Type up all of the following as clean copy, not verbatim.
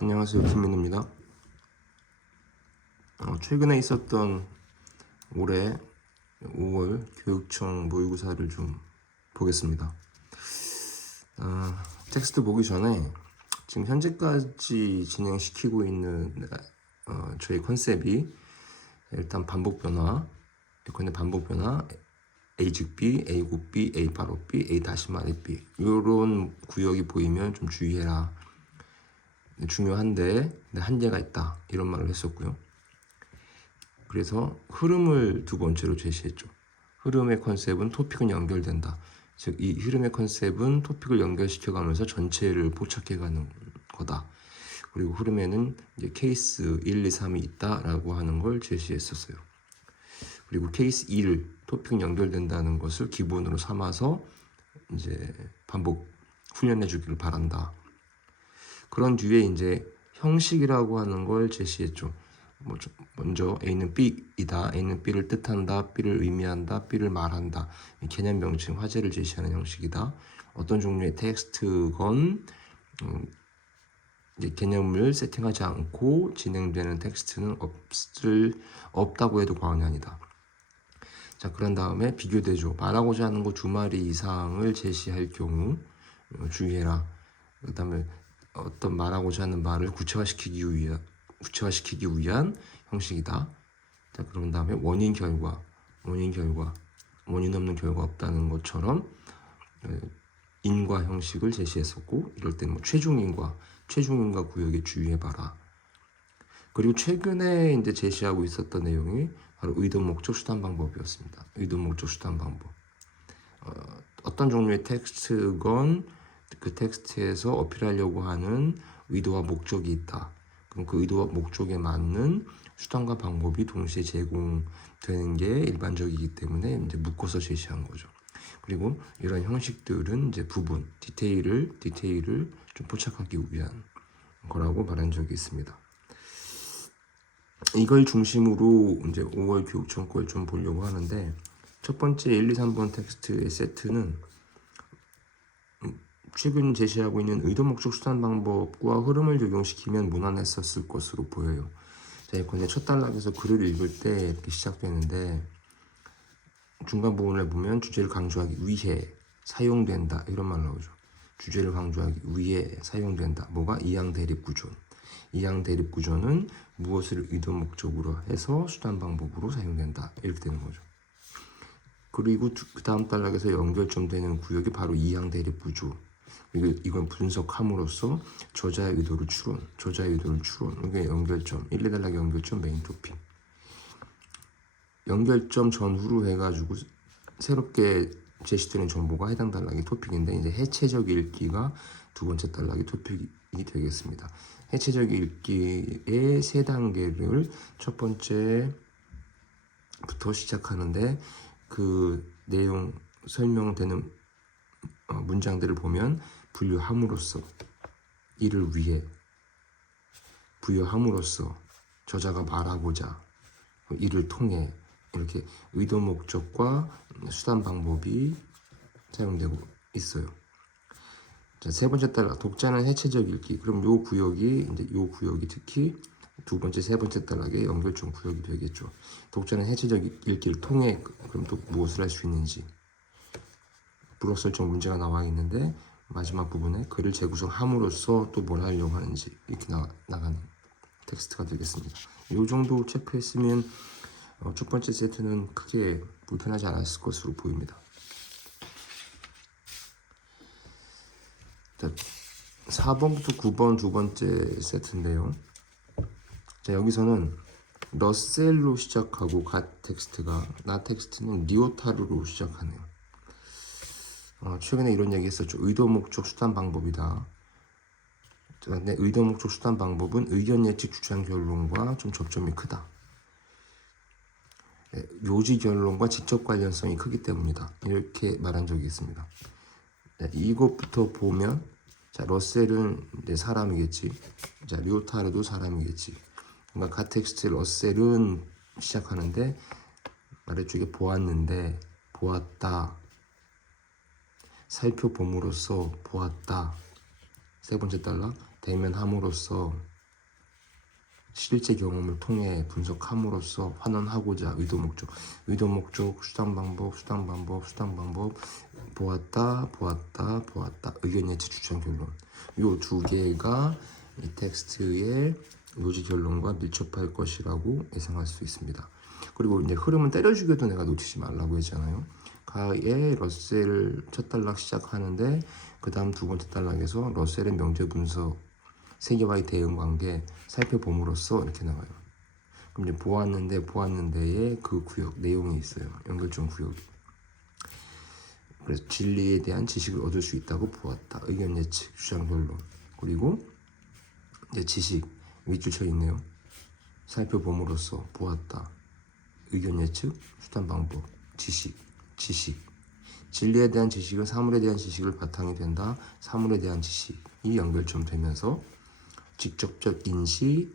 안녕하세요, 김민우입니다. 최근에 있었던 올해 5월 교육청 모의고사를 좀 보겠습니다. 텍스트 보기 전에 지금 현재까지 진행시키고 있는 저희 컨셉이 일단 반복 변화, A 즉 B, A 곱 B, A 바로 B, A 다시 말해 B 이런 구역이 보이면 좀 주의해라. 중요한데 한계가 있다 이런 말을 했었고요. 그래서 흐름을 두 번째로 제시했죠. 흐름의 컨셉은 토픽은 연결된다. 즉 이 흐름의 컨셉은 토픽을 연결시켜가면서 전체를 포착해가는 거다. 그리고 흐름에는 이제 케이스 1, 2, 3이 있다라고 하는 걸 제시했었어요. 그리고 케이스 1, 토픽은 연결된다는 것을 기본으로 삼아서 이제 반복 훈련해 주기를 바란다. 그런 뒤에 이제 형식이라고 하는 걸 제시했죠. 먼저 A는 B이다. A는 B를 뜻한다. B를 의미한다. B를 말한다. 개념 명칭 화제를 제시하는 형식이다. 어떤 종류의 텍스트건 이제 개념을 세팅하지 않고 진행되는 텍스트는 없다고 해도 과언이 아니다. 자, 그런 다음에 비교대조. 말하고자 하는 거 두 마리 이상을 제시할 경우 주의해라. 그 다음에 어떤 말하고자 하는 말을 구체화시키기 위한 형식이다. 자, 그런 다음에 원인 없는 결과 없다는 것처럼 인과 형식을 제시했었고, 이럴 때는 최종인과 구역에 주의해봐라. 그리고 최근에 이제 제시하고 있었던 내용이 바로 의도, 목적, 수단, 방법이었습니다. 의도, 목적, 수단, 방법. 어떤 종류의 텍스트건 그 텍스트에서 어필하려고 하는 의도와 목적이 있다. 그럼 그 의도와 목적에 맞는 수단과 방법이 동시에 제공되는 게 일반적이기 때문에 이제 묶어서 제시한 거죠. 그리고 이런 형식들은 이제 부분, 디테일을 좀 포착하기 위한 거라고 말한 적이 있습니다. 이걸 중심으로 이제 5월 교육청 걸 좀 보려고 하는데, 첫 번째 1, 2, 3번 텍스트의 세트는 최근 제시하고 있는 의도, 목적, 수단, 방법과 흐름을 적용시키면 무난했었을 것으로 보여요. 자, 이제 첫 단락에서 글을 읽을 때 이렇게 시작되는데, 중간 부분을 보면 주제를 강조하기 위해 사용된다 이런 말 나오죠. 주제를 강조하기 위해 사용된다. 뭐가? 이항 대립 구조. 이항 대립 구조는 무엇을 의도 목적으로 해서 수단 방법으로 사용된다 이렇게 되는 거죠. 그리고 그 다음 단락에서 연결점 되는 구역이 바로 이항 대립 구조. 이건 분석함으로써 저자의 의도를 추론. 이게 연결점. 1, 2단락 연결점 메인 토픽. 연결점 전후로 해가지고 새롭게 제시되는 정보가 해당 단락의 토픽인데, 이제 해체적 읽기가 두 번째 단락의 토픽이 되겠습니다. 해체적 읽기의 세 단계를 첫 번째부터 시작하는데, 그 내용 설명되는 문장들을 보면 분류함으로써, 이를 위해, 부여함으로써, 저자가 말하고자, 이를 통해, 이렇게 의도 목적과 수단 방법이 사용되고 있어요. 자, 세 번째 단락 독자는 해체적 읽기. 그럼 요 구역이 특히 두 번째, 세 번째 단락의 연결점 구역이 되겠죠. 독자는 해체적 읽기를 통해 그럼 또 무엇을 할 수 있는지, 불어 설정 문제가 나와 있는데 마지막 부분에 글을 재구성함으로써 또 뭘 하려고 하는지 이렇게 나가는 텍스트가 되겠습니다. 이 정도 체크했으면 첫 번째 세트는 크게 불편하지 않았을 것으로 보입니다. 자, 4번부터 9번 두 번째 세트인데요. 자, 여기서는 러셀로 시작하고 갓 텍스트가, 나 텍스트는 리오타르로 시작하네요. 최근에 이런 얘기 했었죠. 의도, 목적, 수단, 방법이다. 근데 의도, 목적, 수단, 방법은 의견, 예측, 주장, 결론과 좀 접점이 크다. 요지 결론과 직접 관련성이 크기 때문이다. 이렇게 말한 적이 있습니다. 이것부터 보면, 자, 러셀은 이제 사람이겠지. 자, 리오타르도 사람이겠지. 그러니까 가텍스트 러셀은 시작하는데 아래쪽에 보았는데, 보았다, 살펴봄으로써 보았다. 세 번째 단락 대면함으로써 실제 경험을 통해 분석함으로써 환원하고자 의도 목적 수단 방법 보았다 의견 예측 추천 결론 요 두 개가 이 텍스트의 요지 결론과 밀접할 것이라고 예상할 수 있습니다. 그리고 이제 흐름은 때려주기도 내가 놓치지 말라고 했잖아요. 가의 러셀을 첫 단락 시작하는데 그 다음 두 번째 단락에서 러셀의 명제 분석 세계와의 대응 관계 살펴봄으로써 이렇게 나와요. 그럼 이제 보았는데의 그 구역 내용이 있어요. 연결점 구역이. 그래서 진리에 대한 지식을 얻을 수 있다고 보았다. 의견 예측, 주장 결론. 그리고 이제 지식 밑줄 쳐 있네요. 살펴봄으로써 보았다. 의견 예측, 수단 방법, 지식. 진리에 대한 지식은 사물에 대한 지식을 바탕이 된다. 사물에 대한 지식이 연결점 되면서 직접적 인식,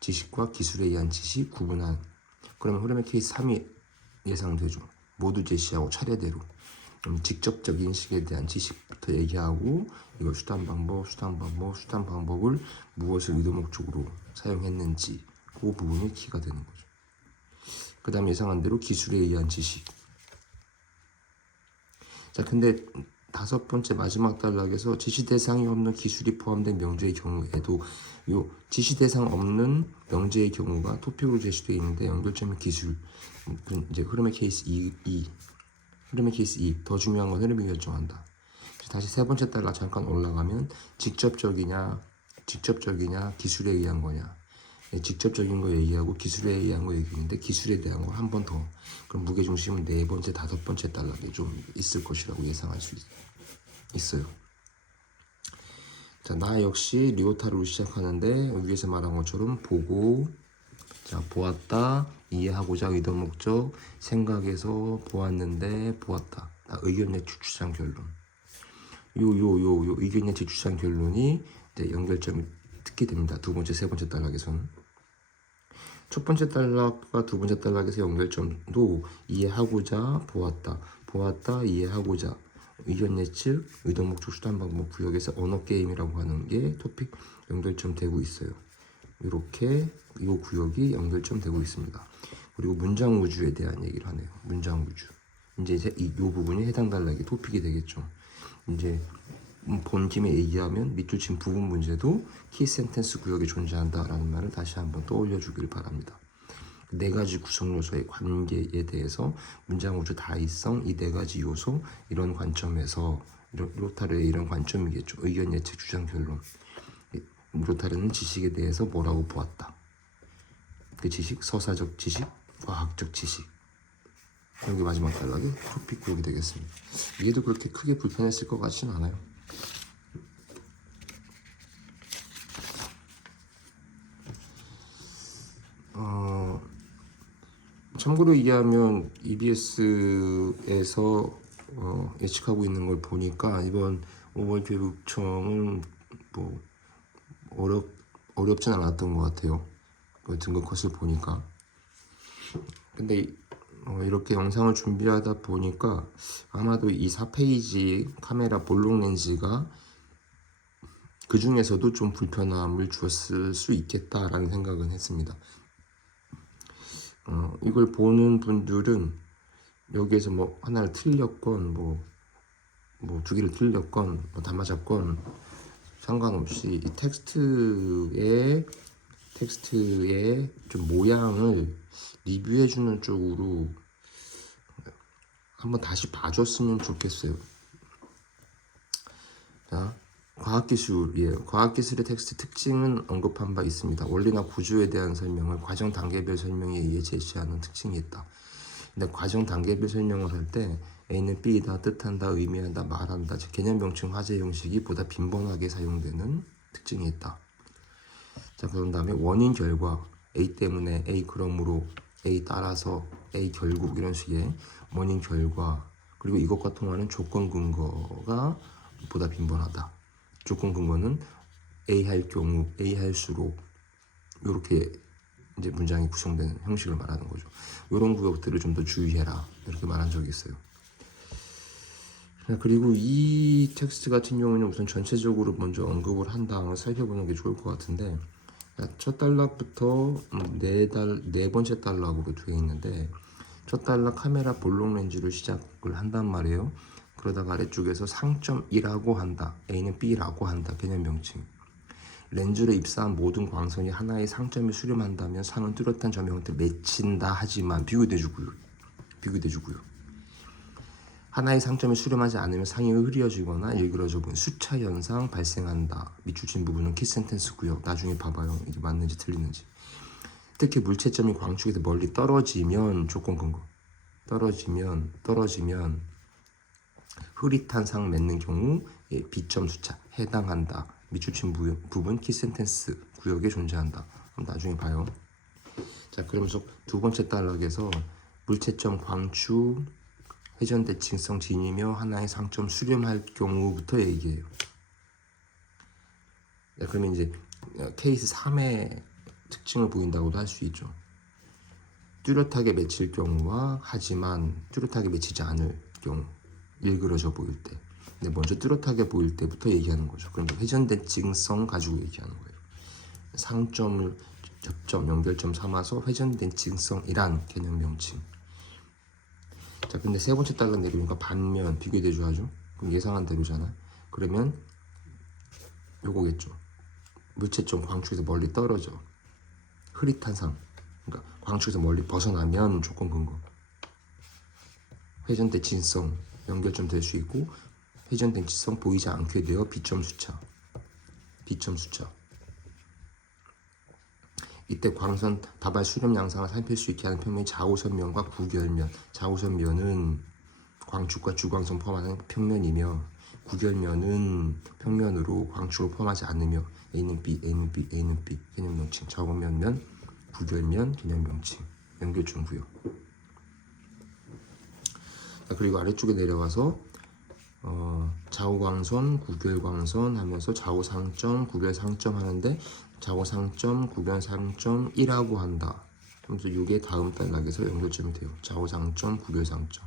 지식과 기술에 의한 지식 구분한. 그러면 흐름의 케이스 3이 예상되죠. 모두 제시하고 차례대로. 직접적 인식에 대한 지식부터 얘기하고 이거 수단 방법을 무엇을 의도 목적으로 사용했는지 그 부분이 키가 되는 거죠. 그 다음 예상한 대로 기술에 의한 지식. 자, 근데 다섯 번째 마지막 단락에서 지시 대상이 없는 기술이 포함된 명제의 경우에도 요 지시 대상 없는 명제의 경우가 토픽으로 제시되어 있는데 연결점이 기술. 이제 흐름의 케이스 2. 흐름의 케이스 2. 더 중요한 건 흐름이 결정한다. 다시 세 번째 단락 잠깐 올라가면 직접적이냐 기술에 의한 거냐. 직접적인 거 얘기하고 기술에 의한 거 얘기했는데 기술에 대한 거 한 번 더. 그럼 무게중심은 네 번째, 다섯 번째 단락에 좀 있을 것이라고 예상할 수 있어요. 자, 나 역시 리오타르로 시작하는데 위에서 말한 것처럼 보고, 자, 보았다, 이해하고자 의도 목적, 생각해서 보았는데 보았다. 의견 예측 주장 결론. 요 의견 예측 주장 결론이 이제 연결점이 특히 됩니다. 두 번째, 세 번째 단락에서는. 첫 번째 단락과 두 번째 단락에서 연결점도 이해하고자 보았다 이해하고자 의견 예측 의도 목적 수단 방법 구역에서 언어 게임이라고 하는 게 토픽 연결점 되고 있어요. 이렇게 이 구역이 연결점 되고 있습니다. 그리고 문장 우주에 대한 얘기를 하네요. 문장 우주. 이제 이 부분이 해당 단락이 토픽이 되겠죠. 이제 본 김에 얘기하면 밑줄 친 부분 문제도 키 센텐스 구역에 존재한다라는 말을 다시 한번 떠올려 주길 바랍니다. 네 가지 구성 요소의 관계에 대해서 문장 우주 다이성 이 네 가지 요소 이런 관점에서 로타르의 이런 관점이겠죠. 의견 예측 주장 결론. 로타르는 지식에 대해서 뭐라고 보았다. 그 지식 서사적 지식, 과학적 지식. 여기 마지막 단락이 토픽 구역이 되겠습니다. 이게도 그렇게 크게 불편했을 것 같지는 않아요. 참고로 얘기하면 EBS에서 예측하고 있는 걸 보니까 이번 5월 교육청은 뭐 어렵진 않았던 것 같아요. 그 등급 컷을 보니까. 근데 이렇게 영상을 준비하다 보니까 아마도 이 4페이지 카메라 볼록 렌즈가 그 중에서도 좀 불편함을 주었을 수 있겠다라는 생각은 했습니다. 이걸 보는 분들은 여기에서 뭐 하나를 틀렸건 뭐 두 개를 틀렸건 뭐 다 맞았건 상관없이 이 텍스트의 좀 모양을 리뷰해주는 쪽으로 한번 다시 봐줬으면 좋겠어요. 자, 과학기술이에요. 과학기술의 텍스트 특징은 언급한 바 있습니다. 원리나 구조에 대한 설명을 과정 단계별 설명에 의해 제시하는 특징이 있다. 근데 과정 단계별 설명을 할 때 A는 B이다, 뜻한다, 의미한다, 말한다, 즉 개념 명칭 화제 형식이 보다 빈번하게 사용되는 특징이 있다. 자, 그런 다음에 원인 결과 A 때문에 A 그러므로 A 따라서 A 결국 이런 식의 원인 결과 그리고 이것과 통하는 조건 근거가 보다 빈번하다. 조건 근거는 A 할 경우, A 할수록 이렇게 이제 문장이 구성되는 형식을 말하는 거죠. 이런 구역들을 좀 더 주의해라 이렇게 말한 적이 있어요. 그리고 이 텍스트 같은 경우는 우선 전체적으로 먼저 언급을 한 다음에 살펴보는 게 좋을 것 같은데, 첫 단락부터 네 번째 단락으로 되어 있는데, 첫 단락 카메라 볼록 렌즈로 시작을 한단 말이에요. 그러다가 아래쪽에서 상점이라고 한다, A는 B라고 한다, 개념 명칭. 렌즈로 입사한 모든 광선이 하나의 상점에 수렴한다면 상은 뚜렷한 점의 형태를 맺힌다 하지만 비교돼주고요. 하나의 상점에 수렴하지 않으면 상이 흐려지거나 일그러져 보이는 수차 현상 발생한다. 밑줄친 부분은 키센텐스고요. 나중에 봐봐요. 이게 맞는지 틀리는지. 특히 물체점이 광축에서 멀리 떨어지면 조건 근거. 떨어지면 흐릿한 상 맺는 경우 B점 수차 해당한다. 밑줄친 부분 키센텐스 구역에 존재한다. 그럼 나중에 봐요. 자, 그러면서 두 번째 단락에서 물체점 광축 회전 대칭성 진이며 하나의 상점 수렴할 경우부터 얘기해요. 네, 그러면 이제 케이스 3의 특징을 보인다고도 할 수 있죠. 뚜렷하게 맺힐 경우와 하지만 뚜렷하게 맺히지 않을 경우, 일그러져 보일 때. 근데 먼저 뚜렷하게 보일 때부터 얘기하는 거죠. 그럼 회전 대칭성 가지고 얘기하는 거예요. 상점을 접점, 연결점 삼아서 회전 대칭성이란 개념 명칭. 자, 근데 세 번째 단락 내려오니까 반면 비교 대조하죠. 그럼 예상한 대로잖아. 그러면 요거겠죠. 물체점 광축에서 멀리 떨어져. 흐릿한 상. 그러니까 광축에서 멀리 벗어나면 조건 근거. 회전 대칭성 연결점 될 수 있고 회전 대칭성 보이지 않게 되어 B점 수차. 이때 광선 다발 수렴 양상을 살필 수 있게 하는 평면이 좌우선면과 구결면. 좌우선면은 광축과 주광선 포함하는 평면이며 구결면은 평면으로 광축을 포함하지 않으며 A는 B 개념 명칭. 좌우면면, 구결면 개념 명칭. 연결점 구요. 그리고 아래쪽에 내려가서 좌우광선, 구결광선 하면서 좌우상점, 구결상점 하는데 좌우상점, 구결상점이라고 한다. 그래서 이게 다음 단락에서 연결점이 돼요. 좌우상점, 구결상점.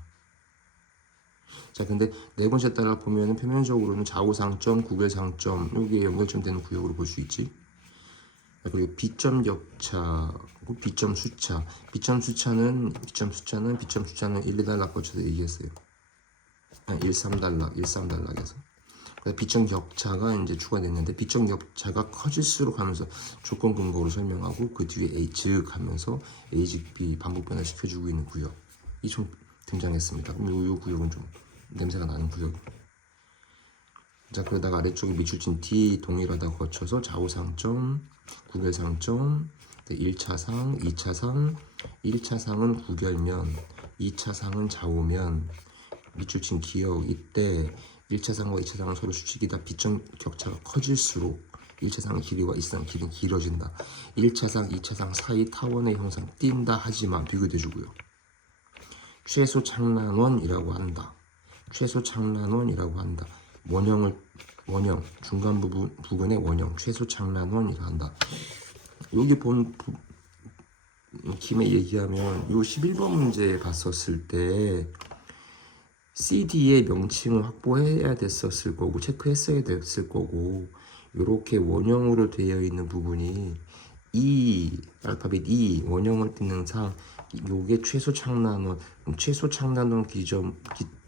자, 근데 네 번째 단락 보면은 표면적으로는 좌우상점, 구결상점 여기에 연결점 되는 구역으로 볼 수 있지. 그리고 B점 격차, B점 수차. B점 수차는 1, 2단락 거쳐서 얘기했어요. 1, 3단락에서. 그래서 B점 격차가 이제 추가됐는데 B점 격차가 커질수록 하면서 조건 근거로 설명하고 그 뒤에 A 즉 하면서 A 즉 B 반복 변화 시켜주고 있는 구역. 이 좀 등장했습니다. 그럼 이 구역은 좀 냄새가 나는 구역. 자, 그러다가 아래쪽에 밑줄친 D 동일하다 거쳐서 좌우상점, 구결상점, 1차상, 2차상, 1차상은 구결면, 2차상은 좌우면, 밑줄친 기역. 이때 1차상과 2차상은 서로 수직이다. B점 격차가 커질수록 1차상 길이와 2차상 길이는 길어진다. 1차상, 2차상 사이 타원의 형상 띈다 하지만 비교돼주고요. 최소 창란원이라고 한다. 원형 중간 부분의 원형 최소 창란원이라 한다. 여기 본 김에 얘기하면 요 11번 문제 봤었을 때 CD의 명칭을 확보해야 됐었을 거고 체크했어야 됐을 거고 이렇게 원형으로 되어 있는 부분이 알파벳 E 원형을 띠는 상 요게 최소 창란원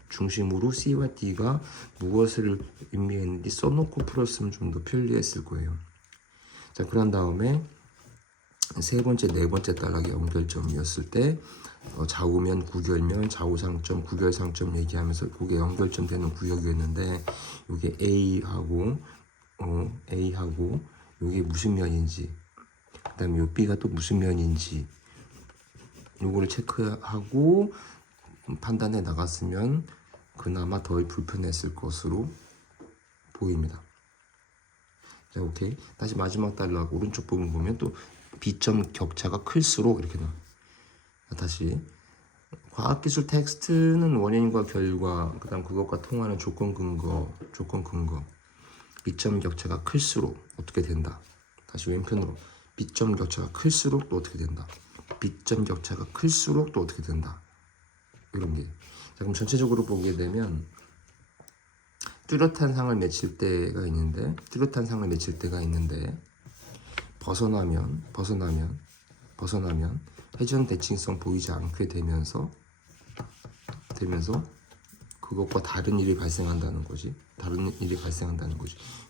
중심으로 C와 D가 무엇을 의미했는지 써놓고 풀었으면 좀 더 편리했을 거예요. 자, 그런 다음에 세 번째, 네 번째 단락의 연결점이었을 때 좌우면, 구결면, 좌우상점, 구결상점 얘기하면서 그게 연결점 되는 구역이었는데 이게 A하고 이게 무슨 면인지 그 다음에 요 B가 또 무슨 면인지 요거를 체크하고 판단해 나갔으면 그나마 덜 불편했을 것으로 보입니다. 자, 오케이. 다시 마지막 단락 오른쪽 부분 보면 또 B점 격차가 클수록 이렇게 나와요. 다시 과학기술 텍스트는 원인과 결과, 그 다음 그것과 통하는 조건 근거. B점 격차가 클수록 어떻게 된다. 다시 왼편으로 B점 격차가 클수록 또 어떻게 된다. B점 격차가 클수록 또 어떻게 된다. 이런 게. 자, 그럼 전체적으로 보게 되면 뚜렷한 상을 맺힐 때가 있는데 벗어나면 회전 대칭성 보이지 않게 되면서 그것과 다른 일이 발생한다는 거지.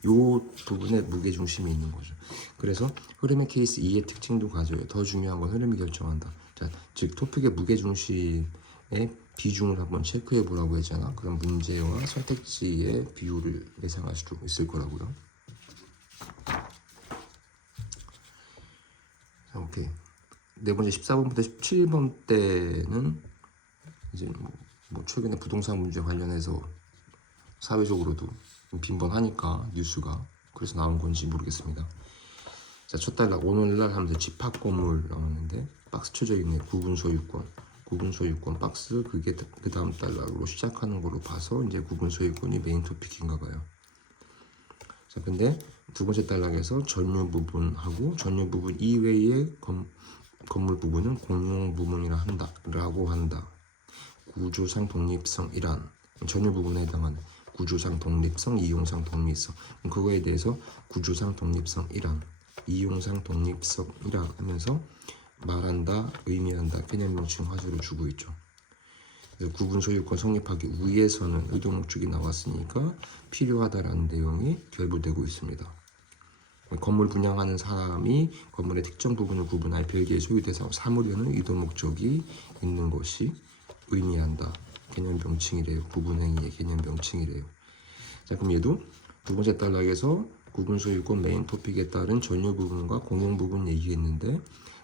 요 부분에 무게 중심이 있는 거죠. 그래서 흐름의 케이스 2의 특징도 가져요. 더 중요한 건 흐름이 결정한다. 자, 즉 토픽의 무게 중심의 비중을 한번 체크해 보라고 했잖아. 그럼 문제와 선택지의 비율을 예상할 수도 있을 거라고요. 자, 오케이. 네 번째 14번부터 17번 때는 이제 뭐 최근에 부동산 문제 관련해서 사회적으로도 빈번하니까 뉴스가 그래서 나온 건지 모르겠습니다. 자, 첫 단락 오늘날 하면서 집합 건물 나오는데 박스 쳐져 있네. 구분 소유권 박스 그게 그 다음 단락으로 시작하는 걸로 봐서 이제 구분 소유권이 메인 토픽인가 봐요. 자, 근데 두 번째 단락에서 전유 부분하고 전유 부분 이외의 건물 부분은 공용 부분이라 한다라고 한다. 구조상 독립성이란 전유 부분에 해당하는 구조상 독립성, 이용상 독립성. 그거에 대해서 구조상 독립성이란 이용상 독립성이란 하면서 말한다, 의미한다, 개념 명칭 화두를 주고 있죠. 그래서 구분 소유권 성립하기 위해서는 의도 목적이 나왔으니까 필요하다라는 내용이 결부되고 있습니다. 건물 분양하는 사람이 건물의 특정 부분을 구분하여 별개의 소유 대상으로 삼으려는 의도 목적이 있는 것이 의미한다. 개념 명칭이래요. 구분행위의 개념 명칭이래요. 자, 그럼 얘도 두 번째 단락에서 구분 소유권 메인 토픽에 따른 전유 부분과 공용 부분 얘기했는데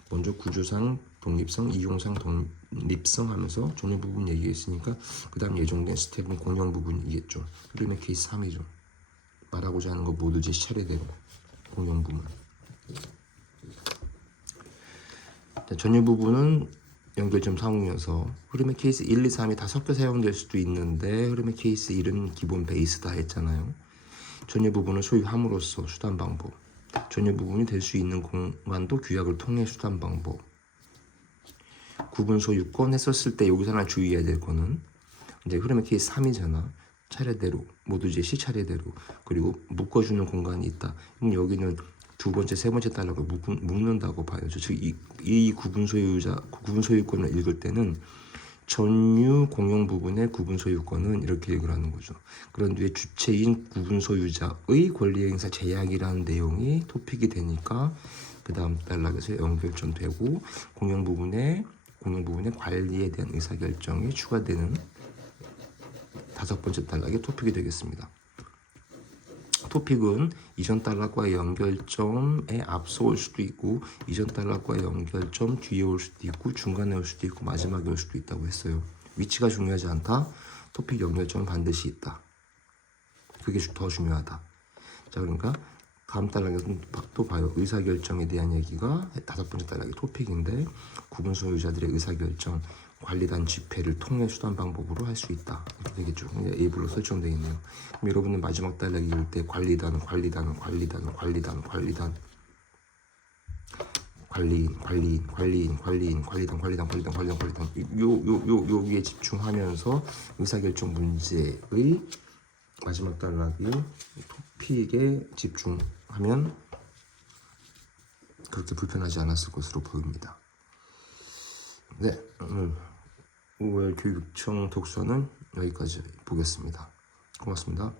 먼저 구조상 독립성, 이용상 독립성 하면서 전유 부분 얘기했으니까 그 다음 예정된 스텝은 공용 부분이겠죠. 흐름의 케이스 3이죠. 말하고자 하는 거 모두지 차례대로 공용 부분. 자, 전유 부분은 연결점 상호여서 흐름의 케이스 1, 2, 3이 다 섞여 사용될 수도 있는데 흐름의 케이스 1은 기본 베이스다 했잖아요. 전유 부분을 소유함으로써 수단 방법. 전유 부분이 될 수 있는 공간도 규약을 통해 수단 방법. 구분 소유권 했었을 때 여기서 하나 주의해야 될 거는 이제 흐름의 케이스 3이잖아. 차례대로 모두 제시 차례대로 그리고 묶어주는 공간이 있다. 그럼 여기는 두 번째, 세 번째 단락을 묶는다고 봐요. 즉 이 구분 소유권을 읽을 때는 전유 공용 부분의 구분 소유권은 이렇게 읽으라는 하는 거죠. 그런 뒤에 주체인 구분 소유자의 권리 행사 제약이라는 내용이 토픽이 되니까 그 다음 단락에서 연결점되고 공용 부분의 관리에 대한 의사결정이 추가되는 다섯 번째 단락의 토픽이 되겠습니다. 토픽은 이전 단락과의 연결점에 앞서 올 수도 있고 이전 단락과의 연결점 뒤에 올 수도 있고 중간에 올 수도 있고 마지막에 올 수도 있다고 했어요. 위치가 중요하지 않다. 토픽 연결점은 반드시 있다. 그게 더 중요하다. 자, 그러니까 다음 단락에서 또 봐요. 의사결정에 대한 얘기가 다섯 번째 단락의 토픽인데 구분 소유자들의 의사결정 관리단 집회를 통해 수단 방법으로 할 수 있다. 이렇게 되겠죠. A별로 설정되어 있네요. 그럼 여러분은 마지막 단락 읽을 때 관리단 여기에 집중하면서 의사결정 문제의 마지막 단락이 토픽에 집중하면 그렇게 불편하지 않았을 것으로 보입니다. 네, 오늘 5월 교육청 독서는 여기까지 보겠습니다. 고맙습니다.